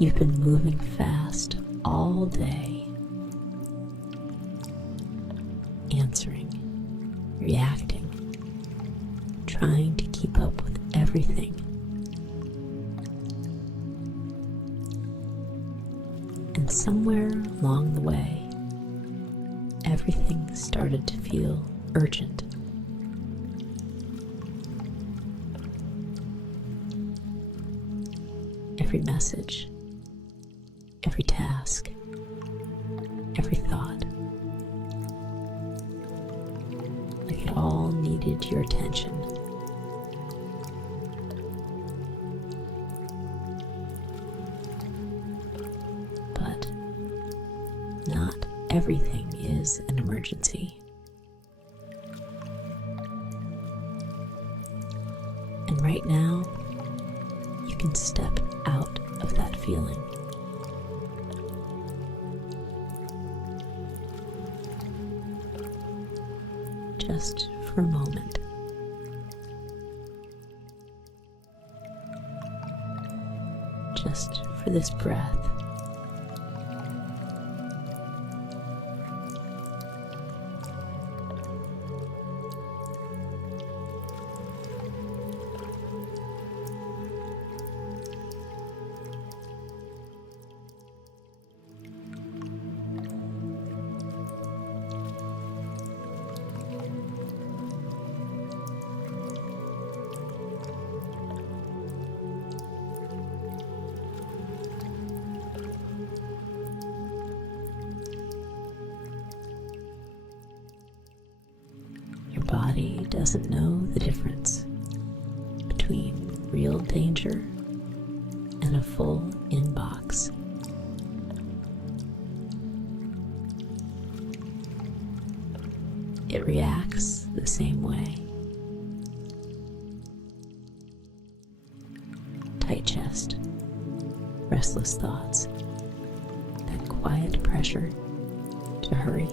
You've been moving fast all day, answering, reacting, trying to keep up with everything. And somewhere along the way, everything started to feel urgent. Every message, every task, every thought, like it all needed your attention. But not everything is an emergency. And right now, you can step out of that feeling. Just for a moment. Just for this breath. Your body doesn't know the difference between real danger and a full inbox. It reacts the same way. Tight chest, restless thoughts, that quiet pressure to hurry,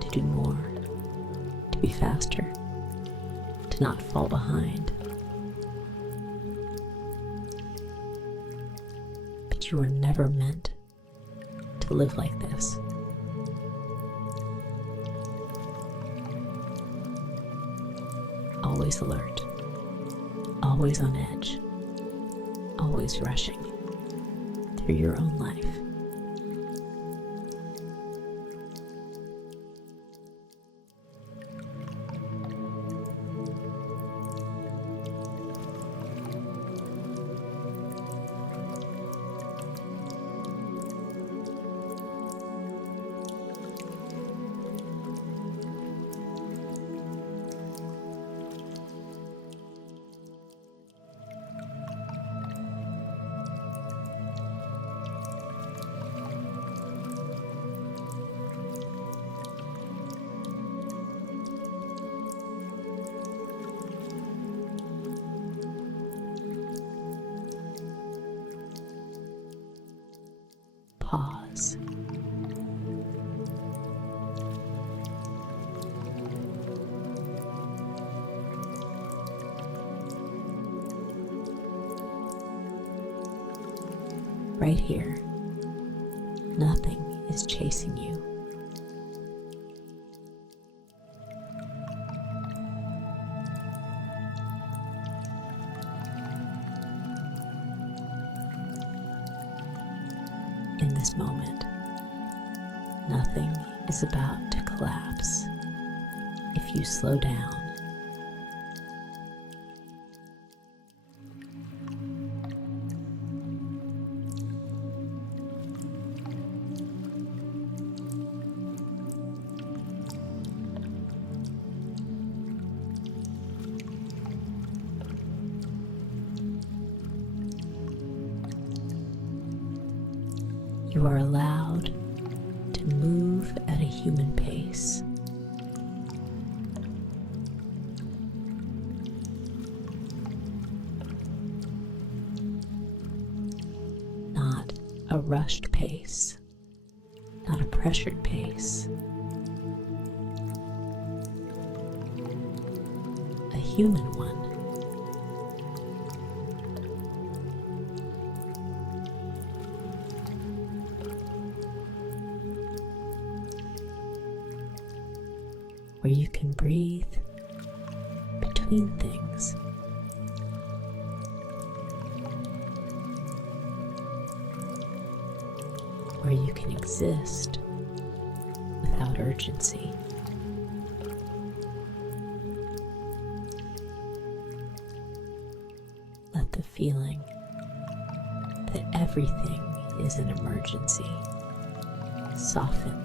to do more, to be faster, to not fall behind. But you were never meant to live like this. Always alert, always on edge, always rushing through your own life. Pause. Right here, nothing is chasing you. In this moment, nothing is about to collapse if you slow down. You are allowed to move at a human pace. Not a rushed pace, not a pressured pace. A human one. where you can breathe between things. Where you can exist without urgency. Let the feeling that everything is an emergency soften.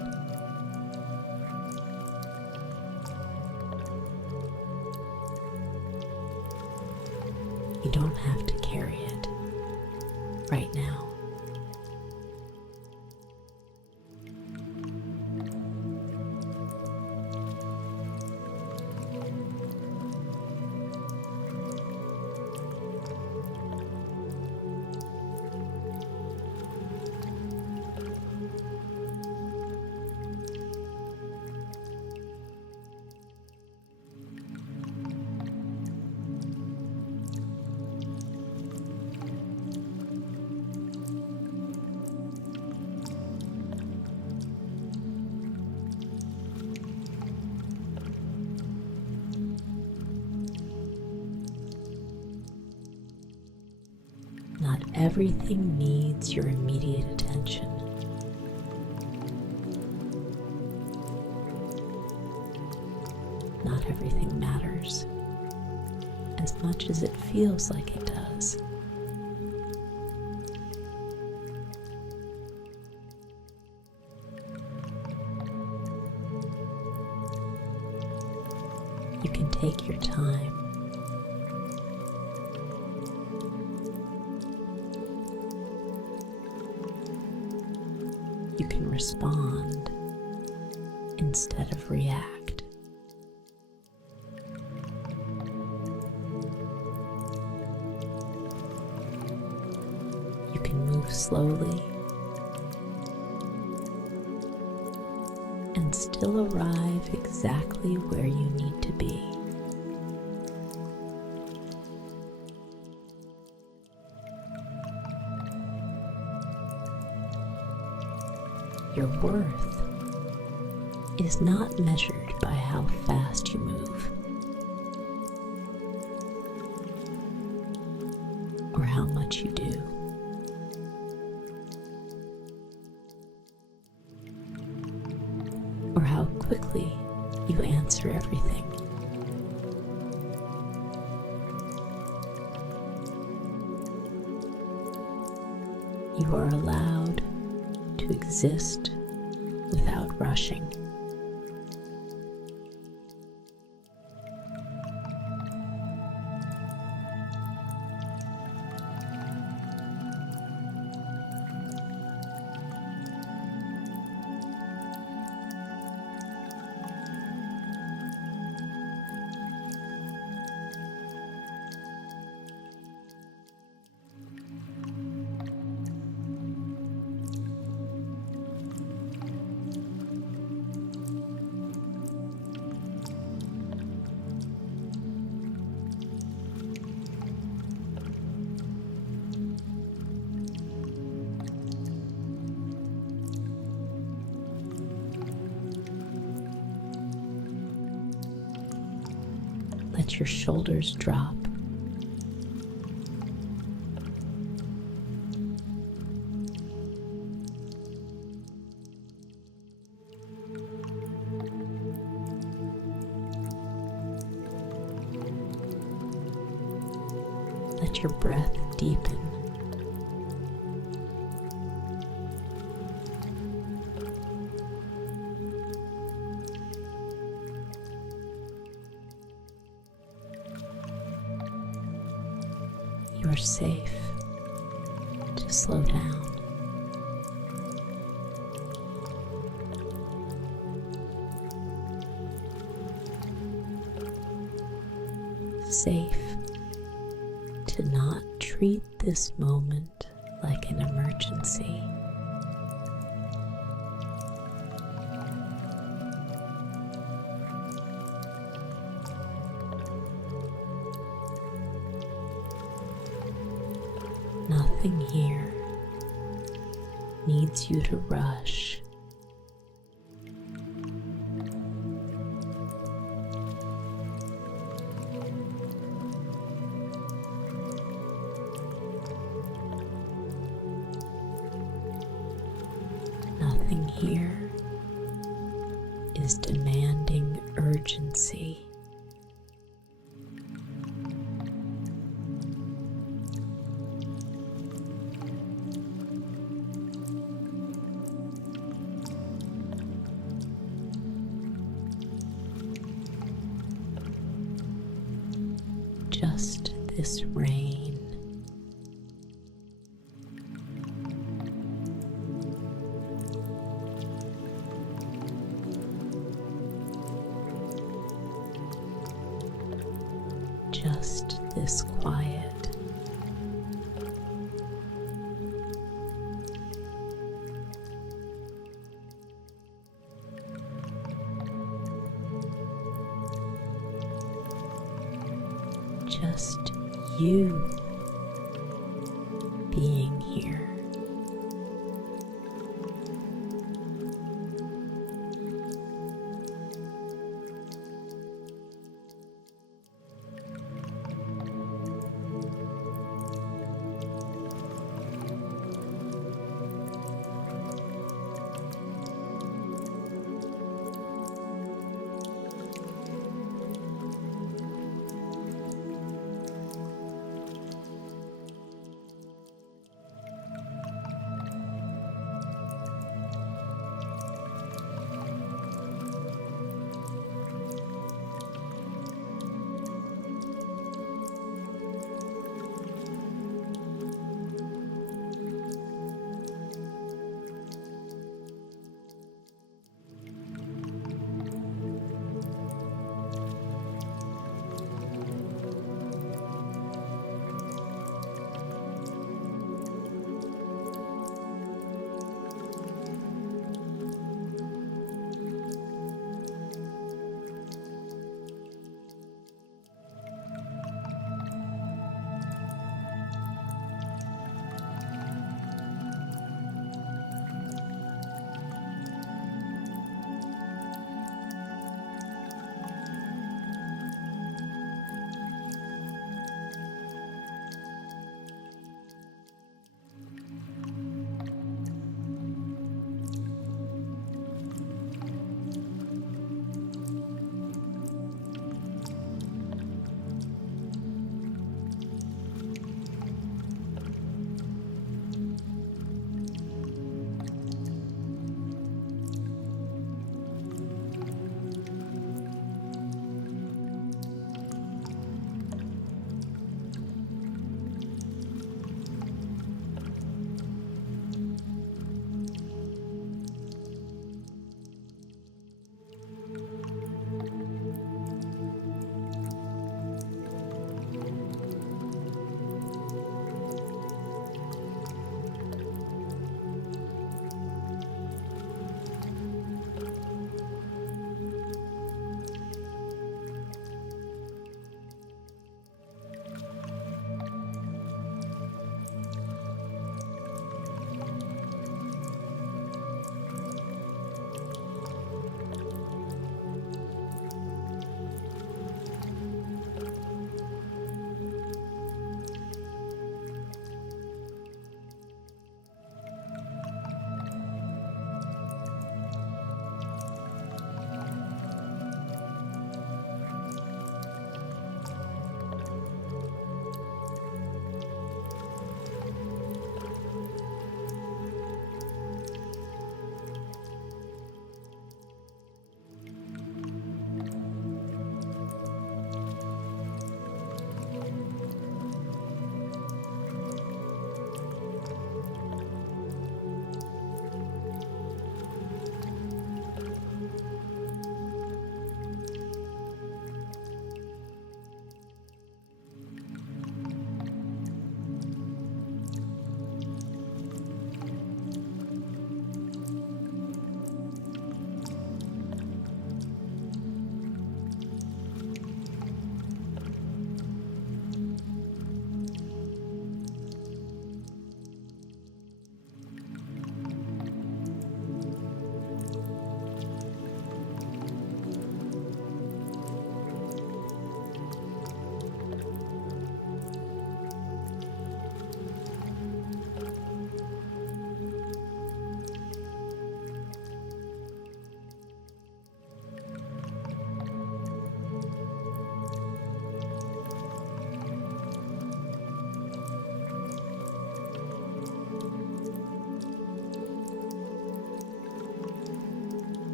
You don't have to carry it right now. Not everything needs your immediate attention. Not everything matters as much as it feels like it does. You can take your time. You can respond instead of react. You can move slowly and still arrive exactly where you need to be. Your worth is not measured by how fast you move or how much you do. Or how quickly you answer everything. You are allowed to exist without rushing. Let your shoulders drop. Let your breath deepen. You are safe to slow down. Safe to not treat this moment like an emergency. Nothing here needs you to rush. Nothing here is demanding urgency. Just this rain, just this quiet. Just you being here.